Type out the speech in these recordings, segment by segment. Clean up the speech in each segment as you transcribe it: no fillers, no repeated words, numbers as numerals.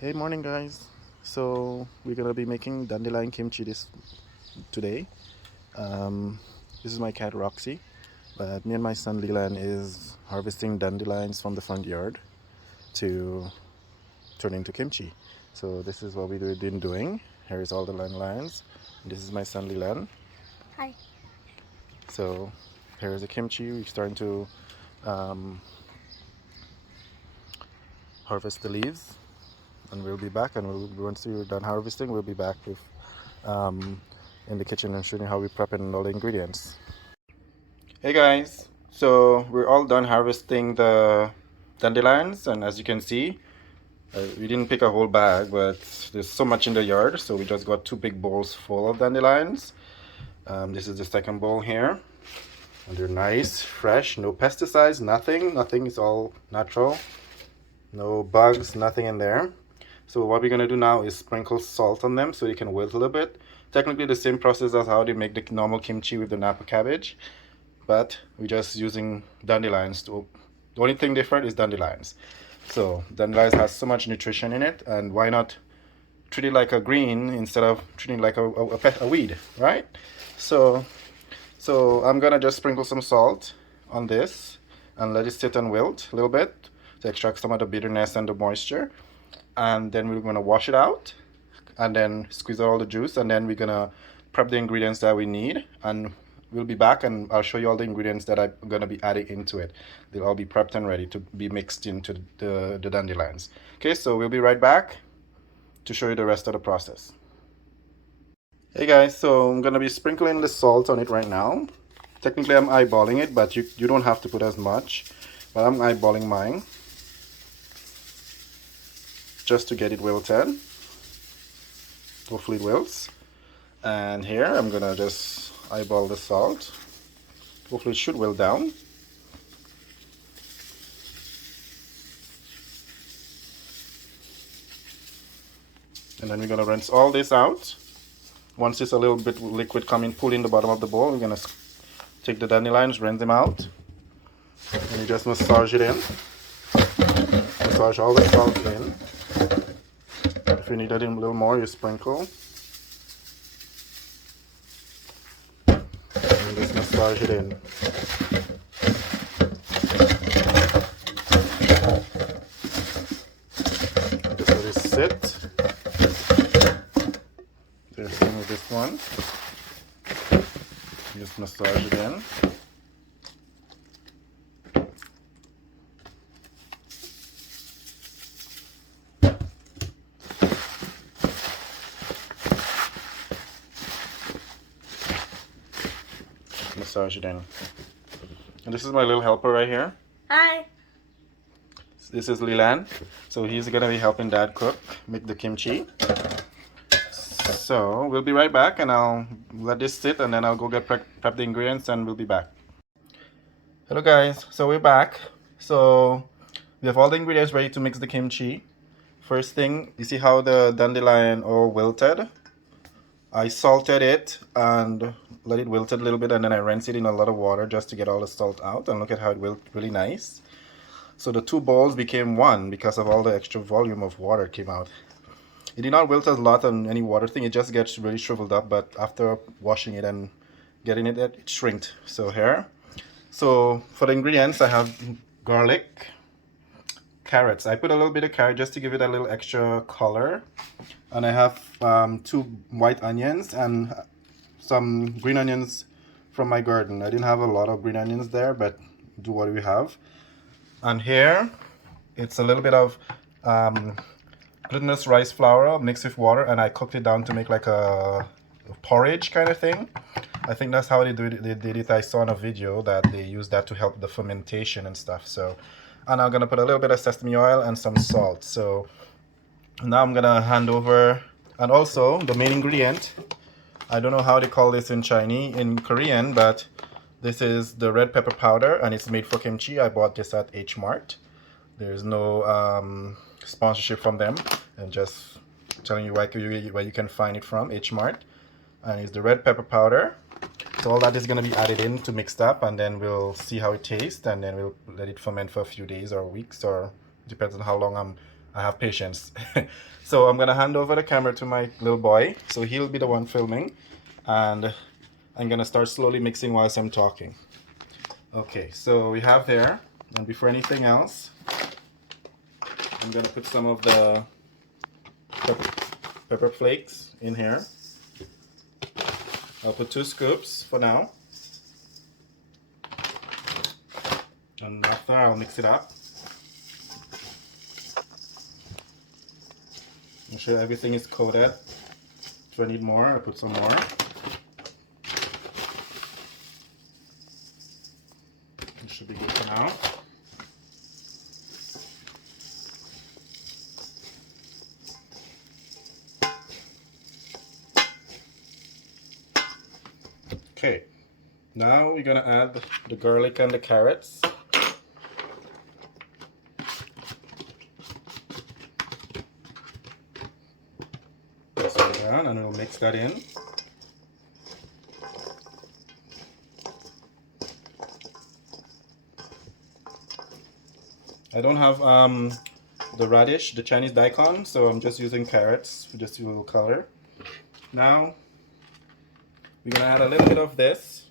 Hey, morning guys. So we're gonna be making dandelion kimchi today. Um, this is my cat Roxy, but me and my son Leland is harvesting dandelions from the front yard to turn into kimchi. So this is what we've been doing. Here's all the dandelions. This is my son Leland. Hi. So here's the kimchi. We're starting to um, harvest the leaves, and we'll be back. And once we're done harvesting, we'll be back with um, in the kitchen and showing how we prep and all the ingredients. Hey guys, so we're all done harvesting the dandelions, and as you can see, we didn't pick a whole bag, but there's so much in the yard, so we just got two big bowls full of dandelions. This is the second bowl here, and they're nice, fresh, no pesticides, nothing is all natural, no bugs, nothing in there. So what we're gonna do now is sprinkle salt on them so they can wilt a little bit. Technically the same process as how they make the normal kimchi with the napa cabbage, but we're just using dandelions. The only thing different is dandelions. So dandelions has so much nutrition in it, and why not treat it like a green instead of treating it like a weed, right? So I'm gonna just sprinkle some salt on this and let it sit and wilt a little bit to extract some of the bitterness and the moisture, and then we're gonna wash it out and then squeeze out all the juice, and then we're gonna prep the ingredients that we need, and we'll be back and I'll show you all the ingredients that I'm gonna be adding into it. They'll all be prepped and ready to be mixed into the dandelions. Okay, so we'll be right back to show you the rest of the process. Hey guys, so I'm gonna be sprinkling the salt on it right now. Technically I'm eyeballing it, but you don't have to put as much, but I'm eyeballing mine just to get it wilted. Hopefully it wilts. And here I'm gonna just eyeball the salt. Hopefully it should wilt down. And then we're gonna rinse all this out. Once it's a little bit liquid coming, pull in the bottom of the bowl, we're gonna take the dandelions, rinse them out, and you just massage it in. Massage all the salt in. If you need it a little more, you sprinkle. And just massage it in. Just let it sit. There's same with this one. Just massage it in. Massage it in. And this is my little helper right here. Hi. This is Leland. So he's gonna be helping Dad cook, make the kimchi. So we'll be right back, and I'll let this sit, and then I'll go get prep the ingredients, and we'll be back. Hello guys, so we're back. So we have all the ingredients ready to mix the kimchi. First thing, you see how the dandelion all wilted? I salted it and let it wilted a little bit, and then I rinsed it in a lot of water just to get all the salt out, and look at how it wilted really nice. So the two bowls became one because of all the extra volume of water came out. It did not wilt a lot on any water thing, it just gets really shriveled up, but after washing it and getting it shrinked. So here. So for the ingredients, I have garlic, carrots. I put a little bit of carrot just to give it a little extra color. And I have 2 white onions and some green onions from my garden. I didn't have a lot of green onions there, but do what we have. And here, it's a little bit of glutinous rice flour mixed with water, and I cooked it down to make like a porridge kind of thing. I think that's how they did it. I saw in a video that they use that to help the fermentation and stuff. So, and I'm gonna put a little bit of sesame oil and some salt. So now I'm gonna hand over, and also the main ingredient, I don't know how they call this in Chinese, in Korean, but this is the red pepper powder, and it's made for kimchi. I bought this at H Mart. There's no sponsorship from them, and just telling you where you can find it from, H Mart. And it's the red pepper powder. So all that is going to be added in to mixed up, and then we'll see how it tastes, and then we'll let it ferment for a few days or weeks, or depends on how long I'm I have patience. So I'm gonna hand over the camera to my little boy, so he'll be the one filming, and I'm gonna start slowly mixing whilst I'm talking. Okay, so we have there, and before anything else, I'm gonna put some of the pepper flakes in here. I'll put 2 scoops for now, and after I'll mix it up. Make sure everything is coated. If I need more, I put some more. It should be good for now. Okay, now we're gonna add the garlic and the carrots. And we'll mix that in. I don't have the radish, the Chinese daikon, so I'm just using carrots for just a little color. Now we're gonna add a little bit of this,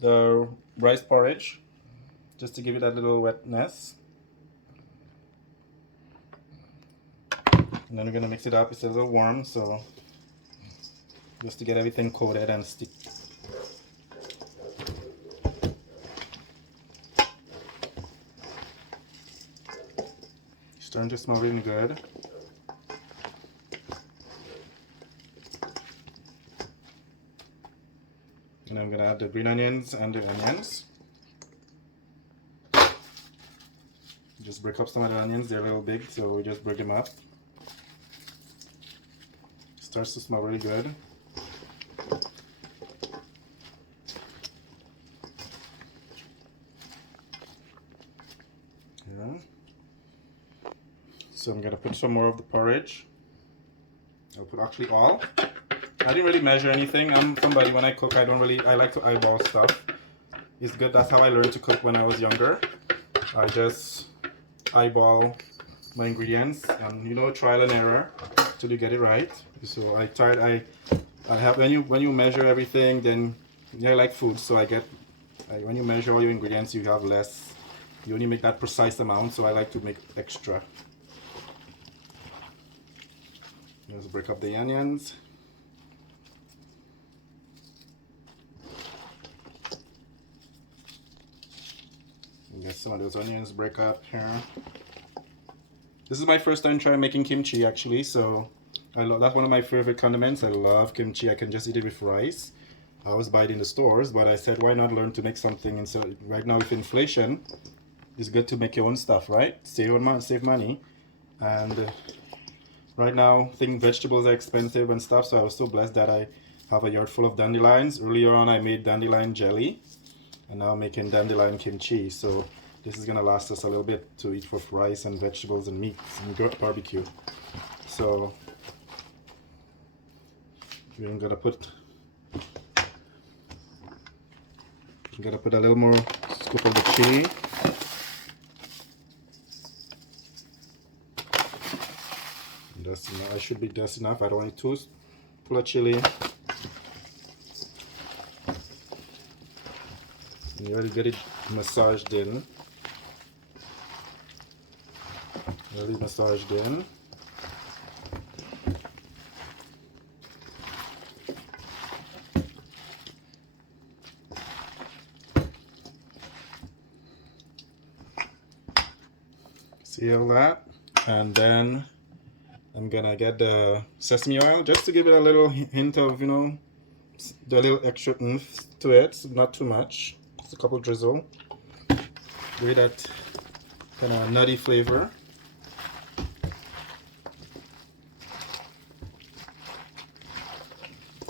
the rice porridge, just to give it that little wetness. And then we're gonna mix it up. It's a little warm, so just to get everything coated and stick. It's starting to smell really good. And I'm gonna add the green onions and the onions. Just break up some of the onions, they're a little big, so we just break them up. Starts to smell really good. Yeah. So I'm gonna put some more of the porridge. I'll put actually all. I didn't really measure anything. I'm somebody, when I cook, I like to eyeball stuff. It's good. That's how I learned to cook when I was younger. I just eyeball my ingredients and, you know, trial and error till you get it right. So I have, when you measure everything, then yeah, I like food, so when you measure all your ingredients, you have less. You only make that precise amount, so I like to make extra. Just break up the onions. Get some of those onions break up here. This is my first time trying making kimchi, actually, so that's one of my favorite condiments. I love kimchi. I can just eat it with rice. I always buy it in the stores, but I said, why not learn to make something? And so right now with inflation, it's good to make your own stuff, right? Save money. And right now, I think vegetables are expensive and stuff, so I was so blessed that I have a yard full of dandelions. Earlier on, I made dandelion jelly, and now I'm making dandelion kimchi. So this is gonna last us a little bit to eat with rice and vegetables and meats and barbecue. So we're gonna put a little more scoop of the chili. That's enough. I should be just enough. I don't want it too full of chili. You already get it massaged in. Really massaged in. See all that? And then I'm gonna get the sesame oil just to give it a little hint of, you know, the little extra oomph to it, not too much. Just a couple drizzle. Give it that kind of nutty flavor.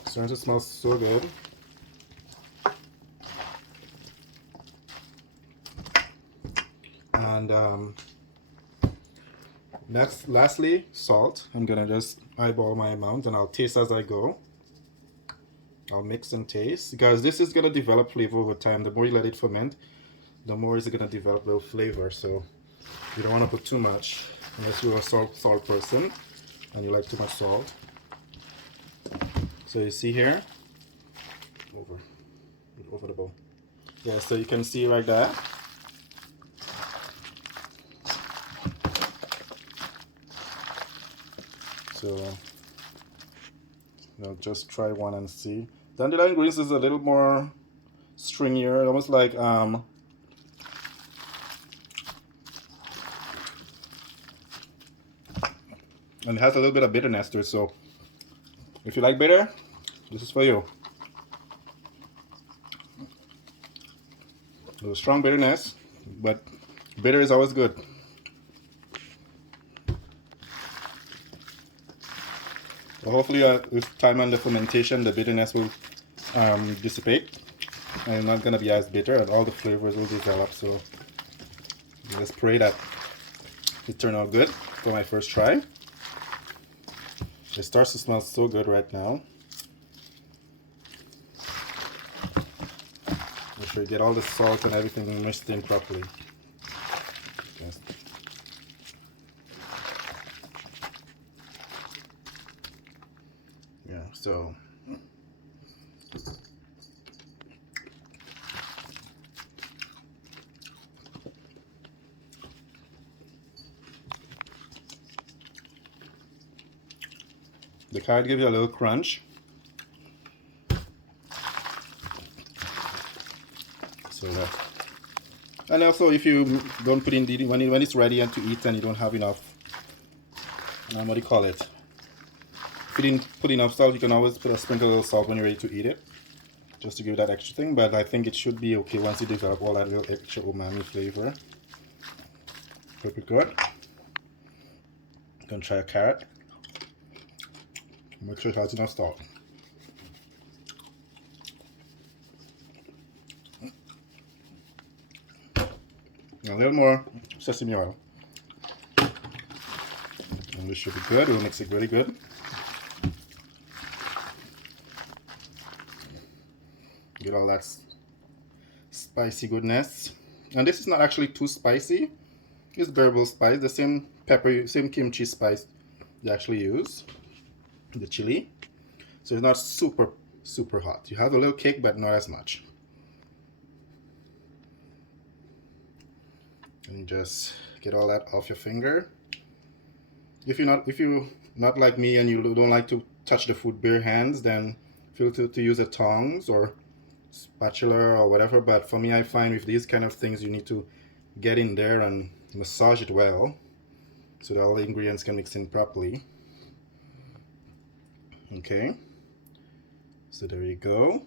Starting to smell so good. And lastly, salt. I'm gonna just eyeball my amount and I'll taste as I go. I'll mix and taste, because this is gonna develop flavor over time. The more you let it ferment, the more it's gonna develop a little flavor. So you don't want to put too much. unless you're a salt person and you like too much salt. So you see here, over the bowl. Yeah, so you can see right there. So I'll just try one and see. Dandelion greens is a little more stringier, almost like and it has a little bit of bitterness to it. So if you like bitter, this is for you. A little strong bitterness, but bitter is always good. So hopefully with time and the fermentation, the bitterness will dissipate and it's not going to be as bitter and all the flavors will develop. So let's pray that it turned out good for my first try. It starts to smell so good right now. Make sure you get all the salt and everything mixed in properly. Yes. Yeah, so the carrot gives you a little crunch. So that, and also if you don't put in the when it's ready and to eat and you don't have enough, what do you call it? If you didn't put enough salt, you can always put a sprinkle of salt when you're ready to eat it, just to give that extra thing. But I think it should be okay once you develop all that little extra umami flavor. Pretty good. You can try a carrot. Make sure it has enough salt. A little more sesame oil. And this should be good. We'll mix it really good. Get all that spicy goodness. And this is not actually too spicy. It's bearable spice, the same pepper, same kimchi spice they actually use, the chili. So it's not super hot. You have a little kick, but not as much. And just get all that off your finger. If you're not like me and you don't like to touch the food bare hands, then feel to use a tongs or spatula or whatever. But for me, I find with these kind of things, you need to get in there and massage it well so that all the ingredients can mix in properly. Okay, so there you go.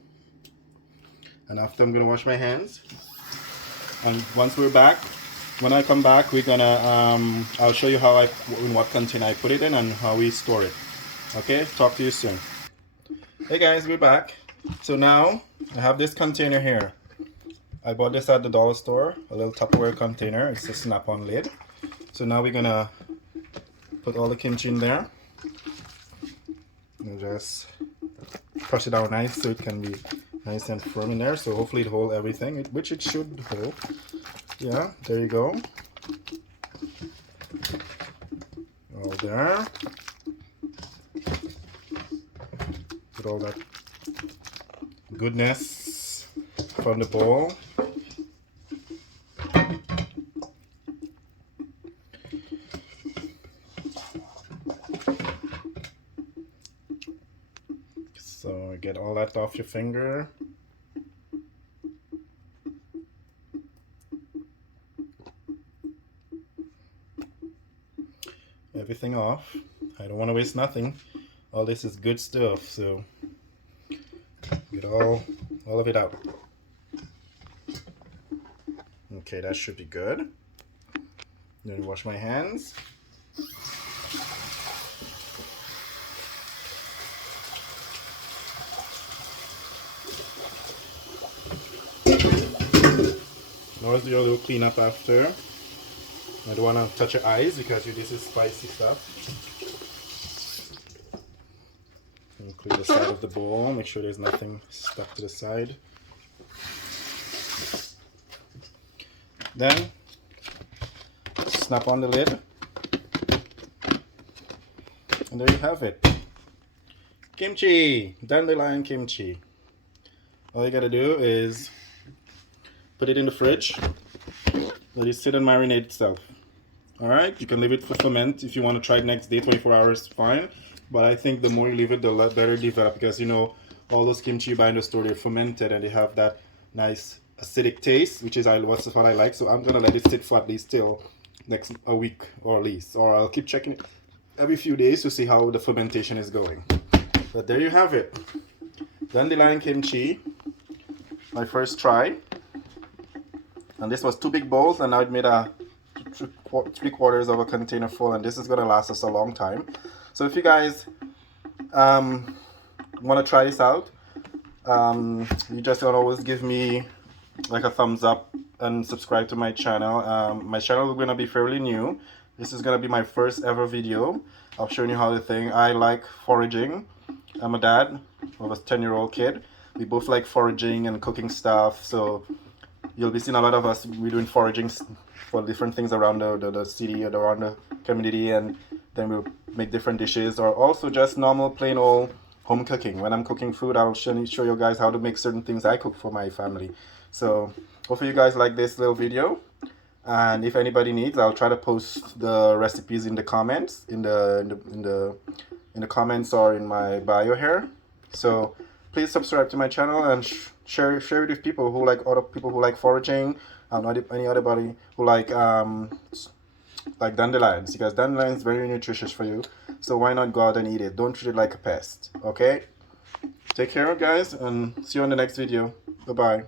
And after, I'm gonna wash my hands, and once we're back, when I come back, we're gonna I'll show you how in what container I put it in and how we store it. Okay, talk to you soon. Hey guys, we're back. So now I have this container here. I bought this at the dollar store, a little Tupperware container. It's a snap-on lid. So now we're gonna put all the kimchi in there and just press it out nice so it can be nice and firm in there. So hopefully it holds everything, which it should hold. Yeah, there you go. All there. Put all that goodness from the bowl. So get all that off your finger. Everything off. I don't want to waste nothing. All this is good stuff, so get all of it out. Okay, that should be good. Then wash my hands. Always do your little cleanup after. I don't want to touch your eyes because this is spicy stuff. And clean the side of the bowl, make sure there's nothing stuck to the side. Then snap on the lid. And there you have it. Kimchi! Dandelion kimchi. All you gotta do is put it in the fridge. Let it sit and marinate itself. Alright, you can leave it for ferment. If you want to try it next day, 24 hours, fine. But I think the more you leave it, the better it develops, because you know, all those kimchi you buy in the store, they're fermented and they have that nice acidic taste, which is what I like. So I'm gonna let it sit for at least till next a week or at least, or I'll keep checking it every few days to see how the fermentation is going. But there you have it, dandelion kimchi, my first try. And this was 2 big bowls, and now it made a 3/4 of a container full, and this is gonna last us a long time. So if you guys want to try this out, you just can always give me like a thumbs up and subscribe to my channel. My channel is gonna be fairly new. This is gonna be my first ever video. I'll show you how the thing. I like foraging. I'm a dad of a 10-year-old kid. We both like foraging and cooking stuff, so you'll be seeing a lot of us. We're doing foraging for different things around the city or around the community, and then we'll make different dishes, or also just normal plain old home cooking. When I'm cooking food, I'll show you guys how to make certain things I cook for my family. So hopefully you guys like this little video, and if anybody needs, I'll try to post the recipes in the comments, in the comments or in my bio here. So please subscribe to my channel and share it with people who like, other people who like foraging, and any other body who like dandelions, because dandelions is very nutritious for you. So why not go out and eat it? Don't treat it like a pest. Okay? Take care, guys, and see you on the next video. Bye bye.